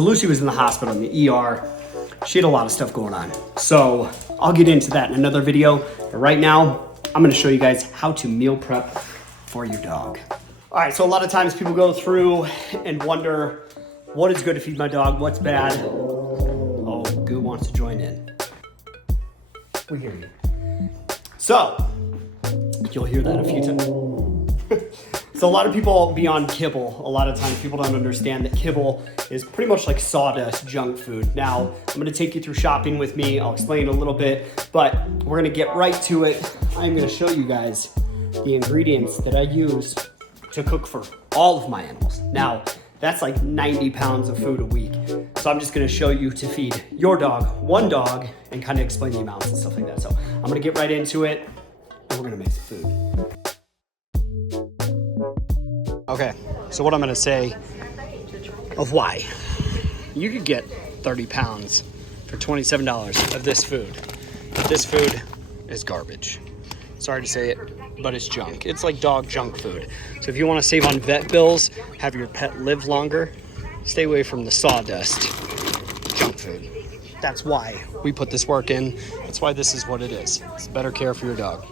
So Lucy was in the hospital in the ER. She had a lot of stuff going on. So I'll get into that in another video. But right now, I'm gonna show you guys how to meal prep for your dog. All right, so a lot of times people go through and wonder what is good to feed my dog, what's bad. Oh, Goo wants to join in. We hear you. So, you'll hear that a few times. So a lot of people be on kibble. A lot of times people don't understand that kibble is pretty much like sawdust junk food. Now, I'm gonna take you through shopping with me. I'll explain a little bit, but we're gonna get right to it. I'm gonna show you guys the ingredients that I use to cook for all of my animals. Now, that's like 90 pounds of food a week. So I'm just gonna show you to feed your dog, one dog, and kind of explain the amounts and stuff like that. So I'm gonna get right into it, and we're gonna make some food. Okay, so what I'm gonna say of why. You could get 30 pounds for $27 of this food. This food is garbage. Sorry to say it, but it's junk. It's like dog junk food. So if you wanna save on vet bills, have your pet live longer, stay away from the sawdust junk food. That's why we put this work in. That's why this is what it is. It's better care for your dog.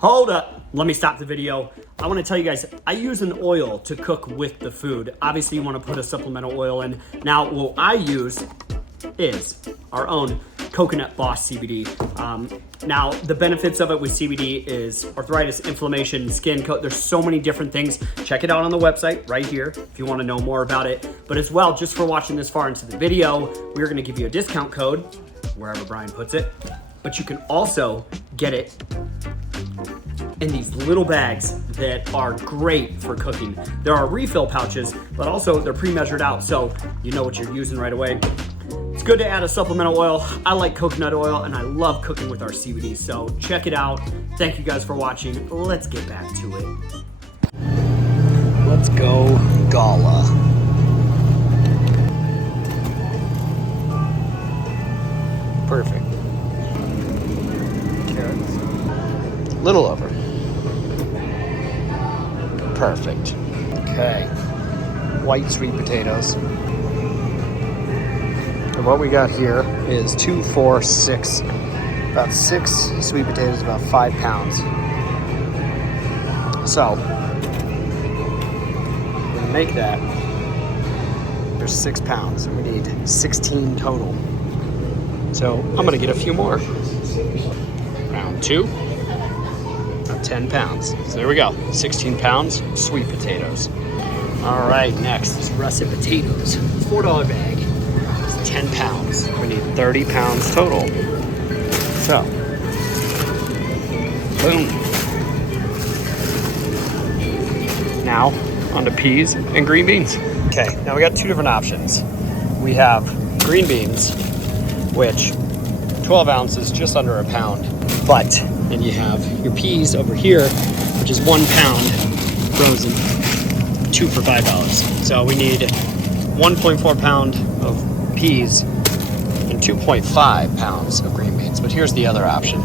Hold up, let me stop the video. I wanna tell you guys, I use an oil to cook with the food. Obviously you wanna put a supplemental oil in. Now, what I use is our own Coconut Boss CBD. Now, the benefits of it with CBD is arthritis, inflammation, skin coat. There's so many different things. Check it out on the website right here if you wanna know more about it. But as well, just for watching this far into the video, we're gonna give you a discount code, wherever Brian puts it. But you can also get it in these little bags that are great for cooking. There are refill pouches, but also they're pre-measured out, so you know what you're using right away. It's good to add a supplemental oil. I like coconut oil, and I love cooking with our CBD, so check it out. Thank you guys for watching. Let's get back to it. Let's go Gala. Perfect. Carrots. Little over. Perfect. Okay. White sweet potatoes. And what we got here is 2, 4, 6. About 6 sweet potatoes, about 5 pounds. So, we're gonna make that. There's 6 pounds, and we need 16 total. So, I'm gonna get a few more. Round 2. 10 pounds. So there we go, 16 pounds, sweet potatoes. All right, next is russet potatoes. $4 bag, it's 10 pounds. We need 30 pounds total. So, boom. Now, on to peas and green beans. Okay, now we got 2 different options. We have green beans, which 12 ounces, just under a pound. But then you have your peas over here, which is 1 pound frozen, 2 for $5. So we need 1.4 pound of peas and 2.5 pounds of green beans. But here's the other option.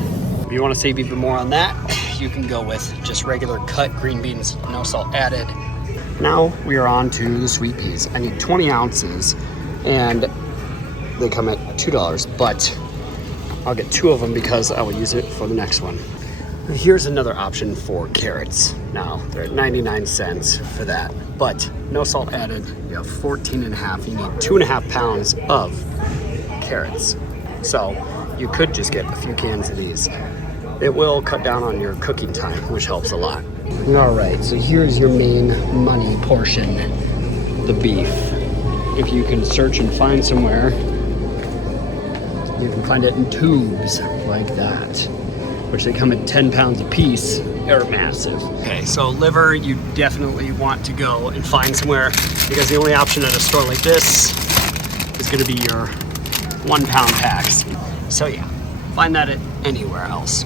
If you want to save even more on that, you can go with just regular cut green beans, no salt added. Now we are on to the sweet peas. I need 20 ounces, and they come at $2, but I'll get 2 of them because I will use it for the next one. Here's another option for carrots. Now, they're at 99 cents for that, but no salt added. You have 14 and a half. You need 2.5 pounds of carrots. So you could just get a few cans of these. It will cut down on your cooking time, which helps a lot. All right, so here's your main money portion, the beef. If you can search and find somewhere, you can find it in tubes like that, which they come in 10 pounds a piece. They're massive. Okay, so liver, you definitely want to go and find somewhere, because the only option at a store like this is gonna be your 1 pound packs. So yeah, find that at anywhere else.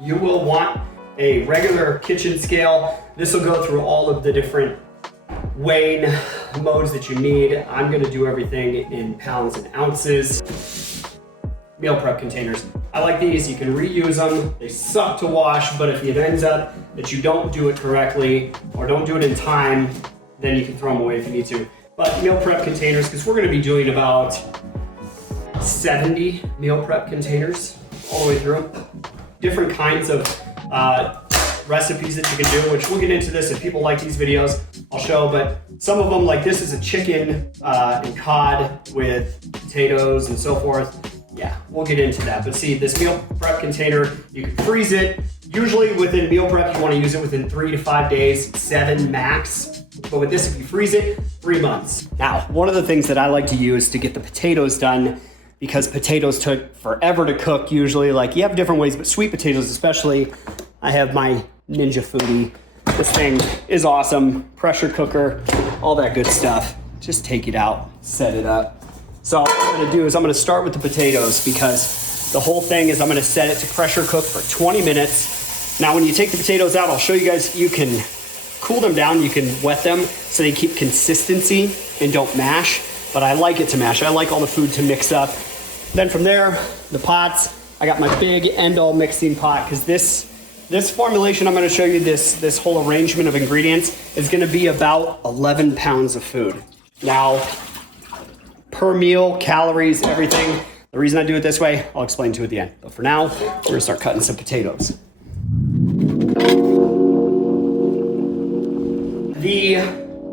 you will want a regular kitchen scale. This will go through all of the different weighing modes that you need. I'm gonna do everything in pounds and ounces. Meal prep containers. I like these, you can reuse them. They suck to wash, but if it ends up that you don't do it correctly or don't do it in time, then you can throw them away if you need to. But meal prep containers, because we're gonna be doing about 70 meal prep containers all the way through. Different kinds of recipes that you can do, which we'll get into this. If people like these videos, I'll show, but some of them, like this is a chicken and cod with potatoes and so forth. Yeah, we'll get into that. But see, this meal prep container, you can freeze it. Usually within meal prep, you want to use it within 3 to 5 days, 7 max. But with this, if you freeze it, 3 months. Now, one of the things that I like to use to get the potatoes done, because potatoes took forever to cook usually, like you have different ways, but sweet potatoes especially, I have my Ninja Foodie. This thing is awesome. Pressure cooker, all that good stuff. Just take it out, set it up. So what I'm gonna do is I'm gonna start with the potatoes, because the whole thing is I'm gonna set it to pressure cook for 20 minutes. Now when you take the potatoes out, I'll show you guys, you can cool them down, you can wet them so they keep consistency and don't mash, but I like it to mash. I like all the food to mix up. Then from there, the pots, I got my big end-all mixing pot, because this formulation I'm gonna show you, this whole arrangement of ingredients is gonna be about 11 pounds of food. Now, per meal, calories, everything. The reason I do it this way, I'll explain to you at the end. But for now, we're gonna start cutting some potatoes. The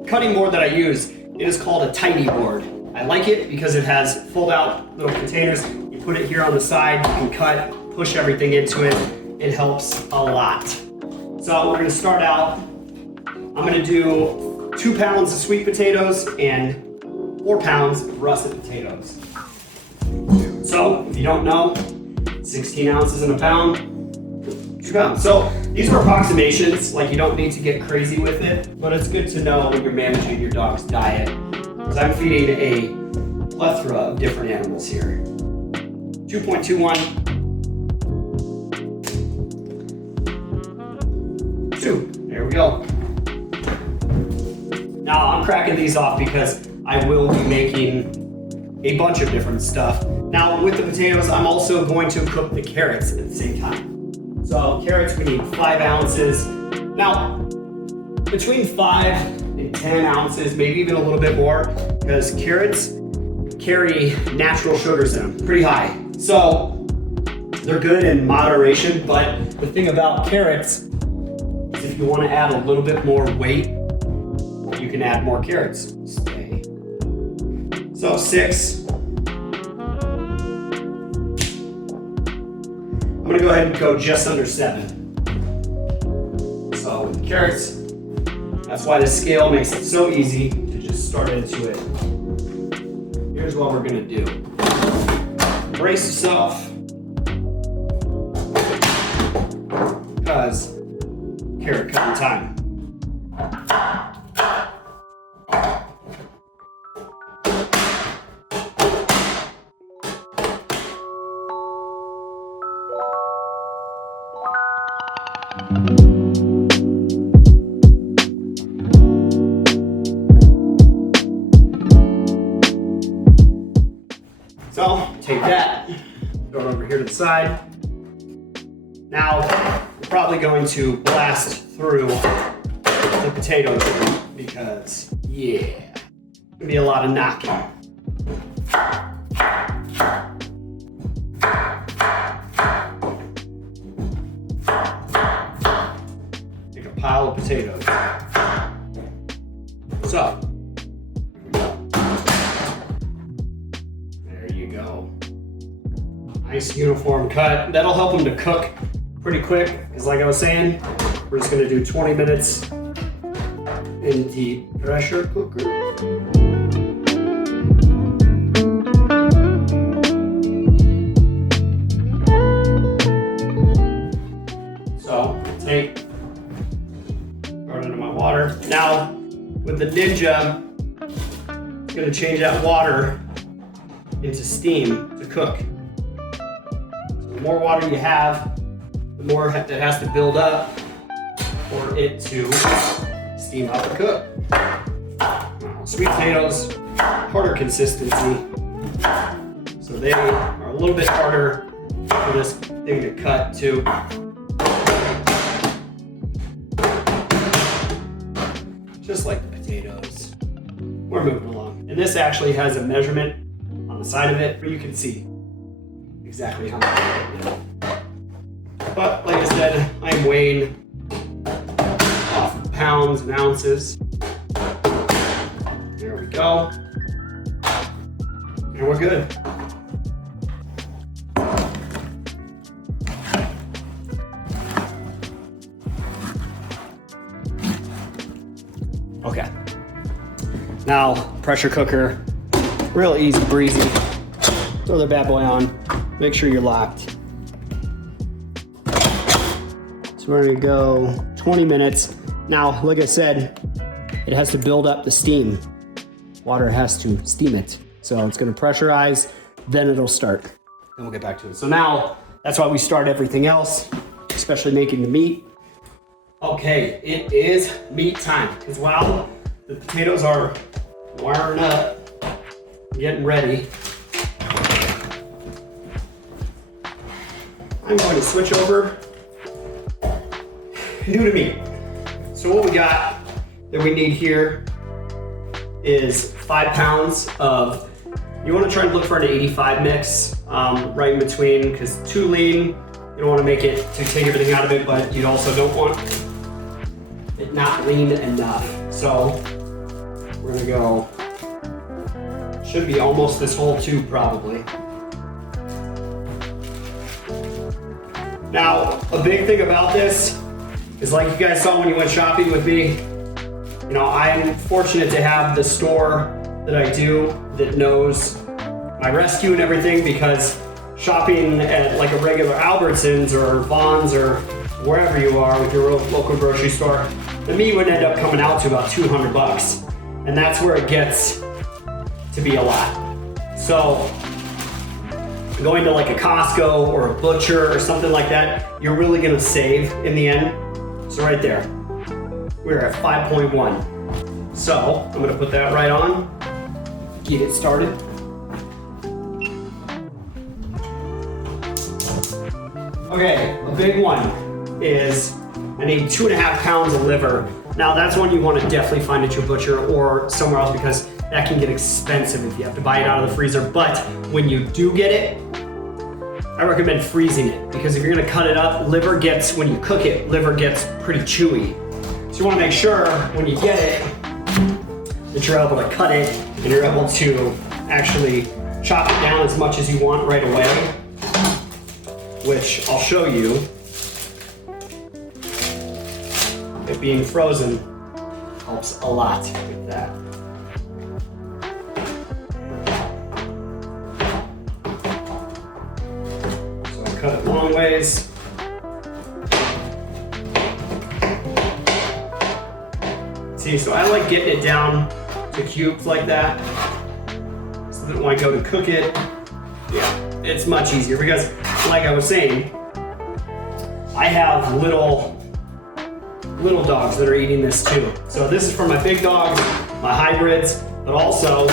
cutting board that I use, it is called a tiny board. I like it because it has fold out little containers. You put it here on the side, you can cut, push everything into it. It helps a lot. So we're gonna start out, I'm gonna do 2 pounds of sweet potatoes and 4 pounds of russet potatoes. So if you don't know, 16 ounces in a pound, 2 pounds. So these are approximations, like you don't need to get crazy with it, but it's good to know when you're managing your dog's diet, because I'm feeding a plethora of different animals here. 2.21. 2. There we go. Now I'm cracking these off because I will be making a bunch of different stuff. Now with the potatoes, I'm also going to cook the carrots at the same time. So carrots, we need 5 ounces. Now, between 5 and 10 ounces, maybe even a little bit more, because carrots carry natural sugars in them, pretty high. So they're good in moderation, but the thing about carrots is if you want to add a little bit more weight, you can add more carrots. Stay. So 6. I'm gonna go ahead and go just under 7. So with the carrots, that's why the scale makes it so easy to just start into it. Here's what we're gonna do. Brace yourself, because carrot cutting time. So take that, throw it over here to the side. Now we're probably going to blast through the potatoes because yeah, it's gonna be a lot of knocking. Take a pile of potatoes. So nice uniform cut. That'll help them to cook pretty quick, because like I was saying, we're just gonna do 20 minutes in the pressure cooker. So take, throw it into my water. Now with the Ninja, it's gonna change that water into steam to cook. The more water you have, the more it has to build up for it to steam up and cook. Sweet potatoes, harder consistency, so they are a little bit harder for this thing to cut too. Just like the potatoes. We're moving along. And this actually has a measurement on the side of it where you can see exactly how much. But like I said, I'm weighing off pounds and ounces. There we go. And we're good. Okay. Now, pressure cooker, real easy breezy. Throw the bad boy on, make sure you're locked. So we're gonna go 20 minutes. Now, like I said, it has to build up the steam. Water has to steam it. So it's gonna pressurize, then it'll start. Then we'll get back to it. So now, that's why we start everything else, especially making the meat. Okay, it is meat time. Because while the potatoes are wiring up, getting ready, I'm going to switch over and do the meat. So what we got that we need here is 5 pounds of, you want to try to look for an 85 mix, right in between, because too lean, you don't want to make it to take everything out of it, but you also don't want it not lean enough. So we're gonna go, should be almost this whole tube probably. Now, a big thing about this is, like you guys saw when you went shopping with me, you know, I'm fortunate to have the store that I do that knows my rescue and everything, because shopping at like a regular Albertsons or Vons or wherever you are with your local grocery store, the meat would end up coming out to about 200 bucks. And that's where it gets to be a lot. So going to like a Costco or a butcher or something like that, you're really gonna save in the end. So right there, we're at 5.1. So I'm gonna put that right on, get it started. Okay, a big one is I need 2.5 pounds of liver. Now that's one you want to definitely find at your butcher or somewhere else, because that can get expensive if you have to buy it out of the freezer. But when you do get it, I recommend freezing it, because if you're gonna cut it up, liver gets, when you cook it, liver gets pretty chewy. So you wanna make sure when you get it, that you're able to cut it and you're able to actually chop it down as much as you want right away, which I'll show you. It being frozen helps a lot with that. So I cut it long ways. See, so I like getting it down to cubes like that, so that when I go to cook it, yeah, it's much easier, because like I was saying, I have little dogs that are eating this too. So this is for my big dogs, my hybrids, but also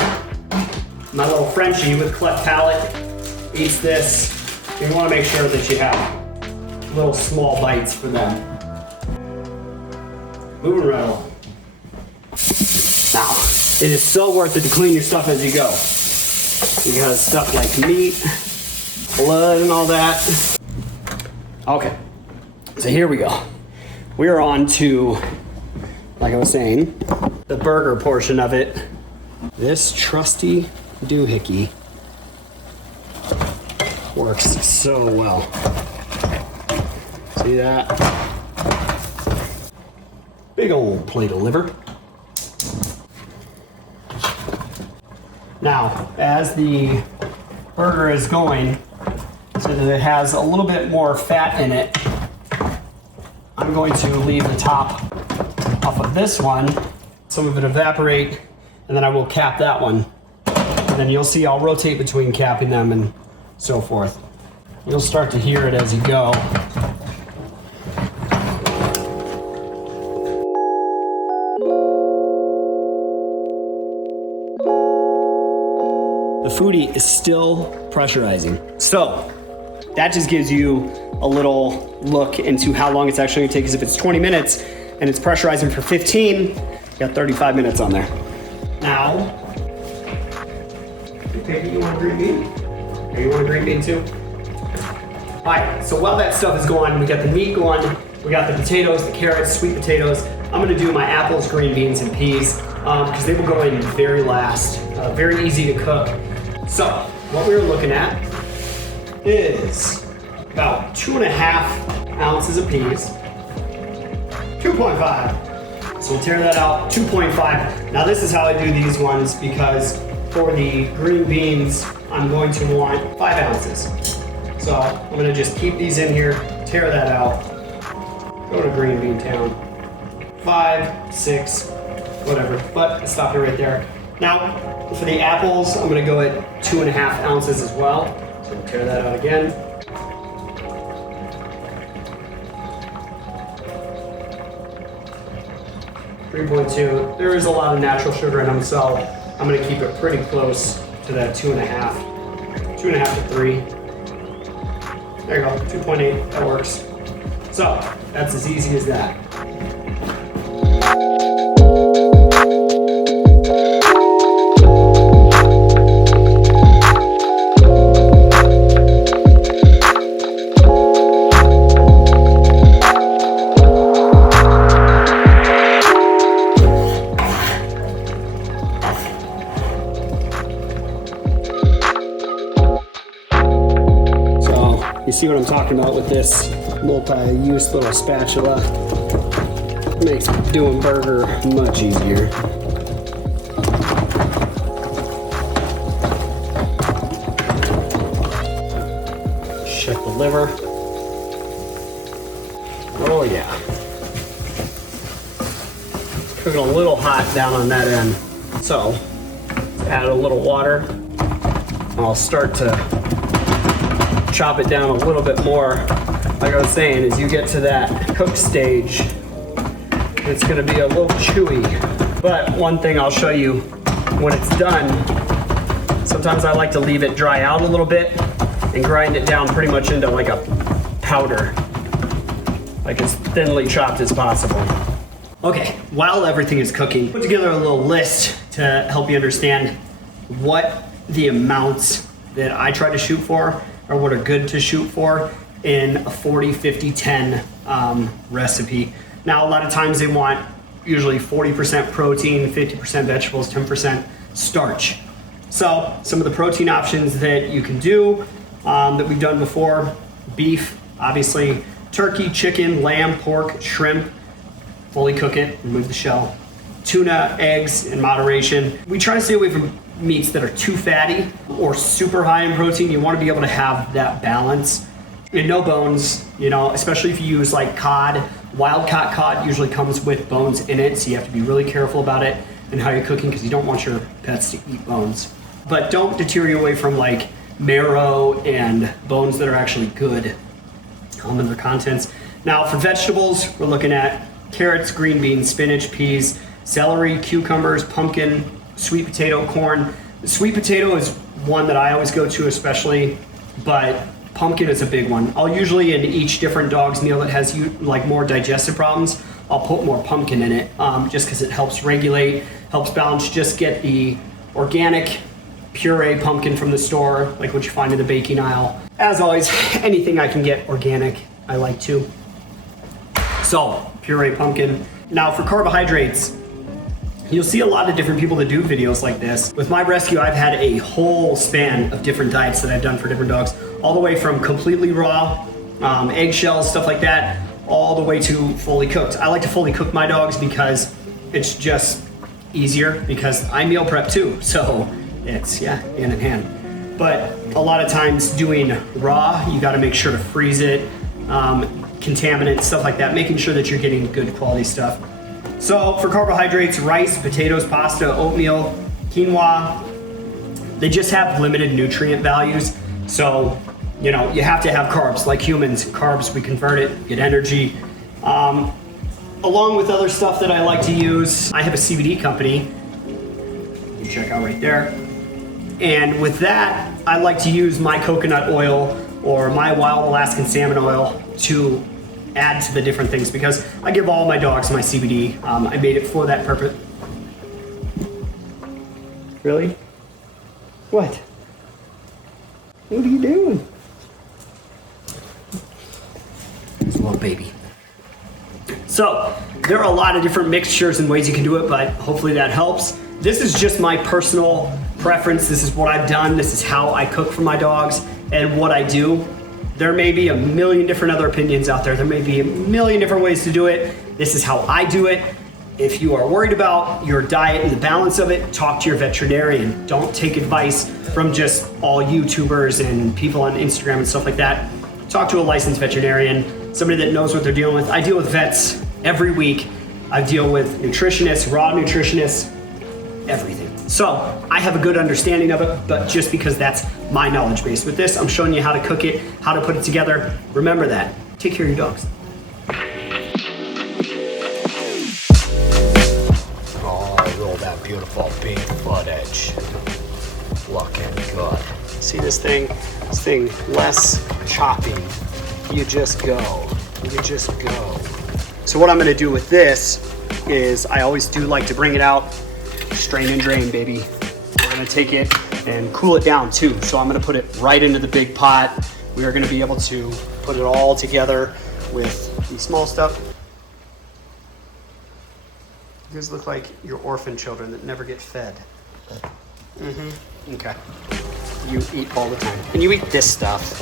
my little Frenchie with cleft palate eats this. You want to make sure that you have little small bites for them. Moving right along. Now, it is so worth it to clean your stuff as you go, because stuff like meat, blood, and all that. Okay, so here we go. We are on to, like I was saying, the burger portion of it. This trusty doohickey works so well. See that? Big old plate of liver. Now, as the burger is going, so that it has a little bit more fat in it, I'm going to leave the top off of this one, some of it evaporate, and then I will cap that one. And then you'll see I'll rotate between capping them and so forth. You'll start to hear it as you go. foodie is still pressurizing. So that just gives you a little look into how long it's actually gonna take, because if it's 20 minutes and it's pressurizing for 15, you got 35 minutes on there. Now, you want a green bean? Or you want a green bean too? All right, so while that stuff is going, we got the meat going, we got the potatoes, the carrots, sweet potatoes. I'm gonna do my apples, green beans, and peas, because they will go in very last. Very easy to cook. So, what we're looking at is about 2.5 ounces of peas, 2.5. So we'll tear that out, 2.5. Now this is how I do these ones, because for the green beans, I'm going to want 5 ounces. So I'm gonna just keep these in here, tear that out, go to green bean town. 5, 6, whatever, but I stopped it right there. Now, for the apples, I'm gonna go at 2.5 ounces as well. So we'll tear that out again. .2. There is a lot of natural sugar in them, so I'm gonna keep it pretty close to that 2.5. 2.5 to 3. There you go, 2.8, that works. So, that's as easy as that. You see what I'm talking about with this multi-use little spatula? Makes doing burger much easier. Check the liver. Oh yeah. It's cooking a little hot down on that end. So, add a little water. I'll start to chop it down a little bit more. Like I was saying, as you get to that cook stage, it's gonna be a little chewy. But one thing I'll show you when it's done, sometimes I like to leave it dry out a little bit and grind it down pretty much into like a powder, like as thinly chopped as possible. Okay, while everything is cooking, put together a little list to help you understand what the amounts that I try to shoot for, or what are good to shoot for in a 40, 50, 10 recipe. Now, a lot of times they want usually 40% protein, 50% vegetables, 10% starch. So some of the protein options that you can do that we've done before: beef, obviously, turkey, chicken, lamb, pork, shrimp, fully cook it, remove the shell. Tuna, eggs in moderation. We try to stay away from meats that are too fatty or super high in protein. You want to be able to have that balance. And no bones, you know, especially if you use like cod. Wild caught cod usually comes with bones in it, so you have to be really careful about it and how you're cooking, because you don't want your pets to eat bones. But don't deteriorate away from like marrow and bones that are actually good in their contents. Now for vegetables, we're looking at carrots, green beans, spinach, peas, celery, cucumbers, pumpkin, sweet potato, corn. The sweet potato is one that I always go to especially, but pumpkin is a big one. I'll usually, in each different dog's meal that has like more digestive problems, I'll put more pumpkin in it, just because it helps regulate, helps balance. Just get the organic puree pumpkin from the store, like what you find in the baking aisle. As always, anything I can get organic, I like to. So, puree pumpkin. Now for carbohydrates, you'll see a lot of different people that do videos like this. With my rescue, I've had a whole span of different diets that I've done for different dogs, all the way from completely raw, eggshells, stuff like that, all the way to fully cooked. I like to fully cook my dogs because it's just easier, because I meal prep too, so it's, yeah, hand in hand. But a lot of times doing raw, you gotta make sure to freeze it, contaminants, stuff like that, making sure that you're getting good quality stuff. So for carbohydrates, rice, potatoes, pasta, oatmeal, quinoa, they just have limited nutrient values. So, you know, you have to have carbs. Like humans, carbs, we convert it, get energy. Along with other stuff that I like to use, I have a CBD company, you check out right there. And with that, I like to use my coconut oil or my wild Alaskan salmon oil to add to the different things, because I give all my dogs my CBD. I made it for that purpose. Really? What? What are you doing? It's a little baby. So, there are a lot of different mixtures and ways you can do it, but hopefully that helps. This is just my personal preference. This is what I've done. This is how I cook for my dogs and what I do. There may be a million different other opinions out there. There may be a million different ways to do it. This is how I do it. If you are worried about your diet and the balance of it, talk to your veterinarian. Don't take advice from just all YouTubers and people on Instagram and stuff like that. Talk to a licensed veterinarian, somebody that knows what they're dealing with. I deal with vets every week. I deal with nutritionists, raw nutritionists, everything. So I have a good understanding of it, but just because that's my knowledge base. With this, I'm showing you how to cook it, how to put it together. Remember that. Take care of your dogs. Oh, roll that beautiful big footage. Looking good. See this thing? This thing, less chopping. You just go. You just go. So what I'm gonna do with this is I always do like to bring it out, strain and drain, baby. We're gonna take it and cool it down too. So I'm gonna put it right into the big pot. We are gonna be able to put it all together with the small stuff. You guys look like your orphan children that never get fed. Okay. You eat all the time. And you eat this stuff.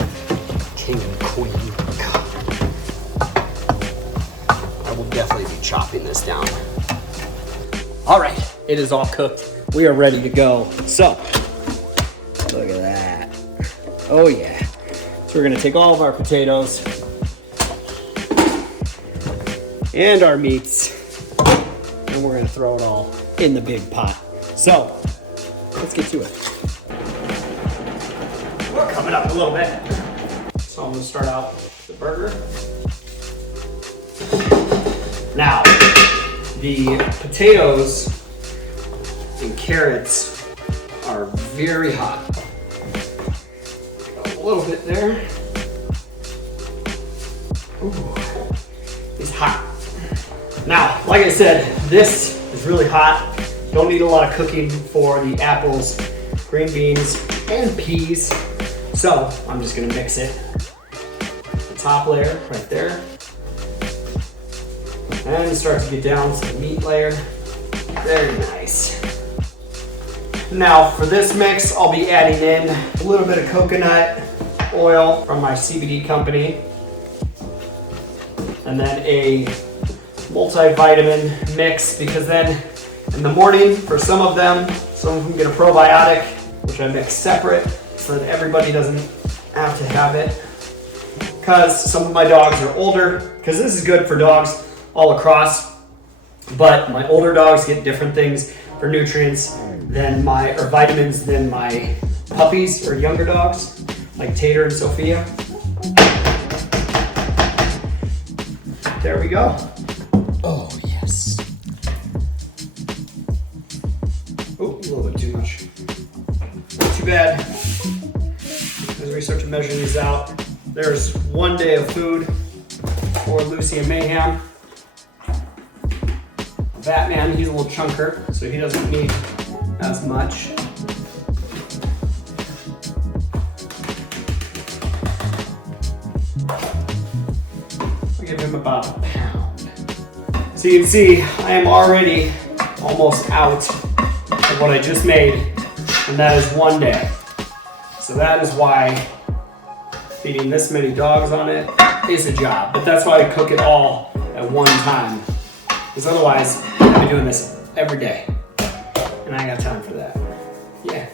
King and queen. God. I will definitely be chopping this down. All right, it is all cooked. We are ready to go. So, look at that. Oh yeah. So we're gonna take all of our potatoes and our meats, and we're gonna throw it all in the big pot. So, let's get to it. We're coming up a little bit. So I'm gonna start out with the burger. Now, the potatoes and carrots are very hot. Got a little bit there. Ooh, it's hot. Now, like I said, this is really hot. Don't need a lot of cooking for the apples, green beans, and peas. So I'm just gonna mix it. The top layer right there. And start to get down to the meat layer. Very nice. Now for this mix, I'll be adding in a little bit of coconut oil from my CBD company. And then a multivitamin mix, because then in the morning, for some of them get a probiotic, which I mix separate so that everybody doesn't have to have it. Because some of my dogs are older, because this is good for dogs all across, but my older dogs get different things for nutrients than or vitamins than my puppies or younger dogs, like Tater and Sophia. There we go. Oh, yes. Oh, a little bit too much. Not too bad. As we start to measure these out, there's 1 day of food for Lucy and Mayhem. Batman, he's a little chunker, so he doesn't need as much. I'll give him about a pound. So you can see, I am already almost out of what I just made, and that is 1 day. So that is why feeding this many dogs on it is a job, but that's why I cook it all at one time. Because otherwise, I'd be doing this every day. And I ain't got time for that. Yeah.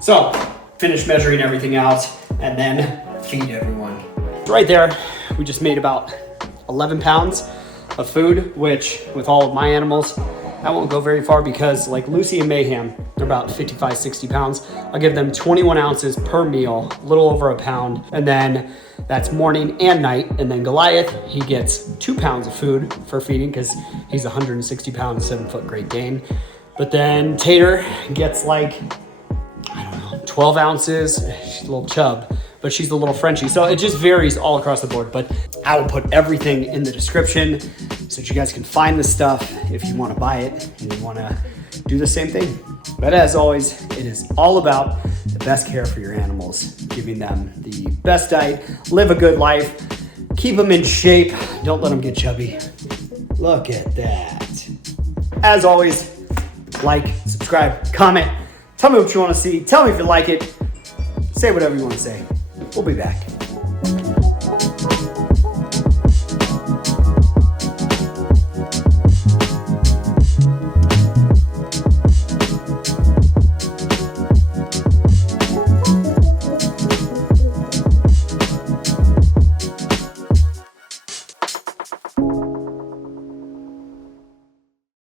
So, finish measuring everything out and then feed everyone. Right there, we just made about 11 pounds of food, which with all of my animals, that won't go very far, because like Lucy and Mayhem, they're about 55, 60 pounds. I'll give them 21 ounces per meal, a little over a pound. And then that's morning and night. And then Goliath, he gets 2 pounds of food for feeding, because he's 160 pounds, 7-foot Great Dane. But then Tater gets like, I don't know 12 ounces. She's a little chub, but she's a little Frenchie. So it just varies all across the board, but I will put everything in the description so that you guys can find the stuff if you want to buy it and you want to do the same thing. But as always, it is all about the best care for your animals, giving them the best diet, live a good life, keep them in shape, don't let them get chubby. Look at that. As always, like, subscribe, comment, tell me what you want to see, tell me if you like it, say whatever you want to say. We'll be back.